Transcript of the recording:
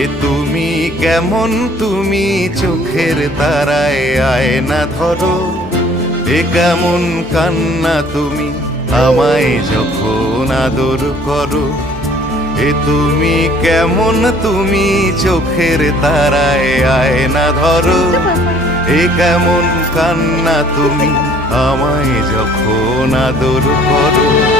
এ তুমি কেমন, তুমি চোখের তারায় আয়না ধরো। এ কেমন কান্না তুমি আমায় যখন আদর করো। এ তুমি কেমন, তুমি চোখের তারায় আয়না ধরো। এ কেমন কান্না তুমি আমায় যখন আদর করো।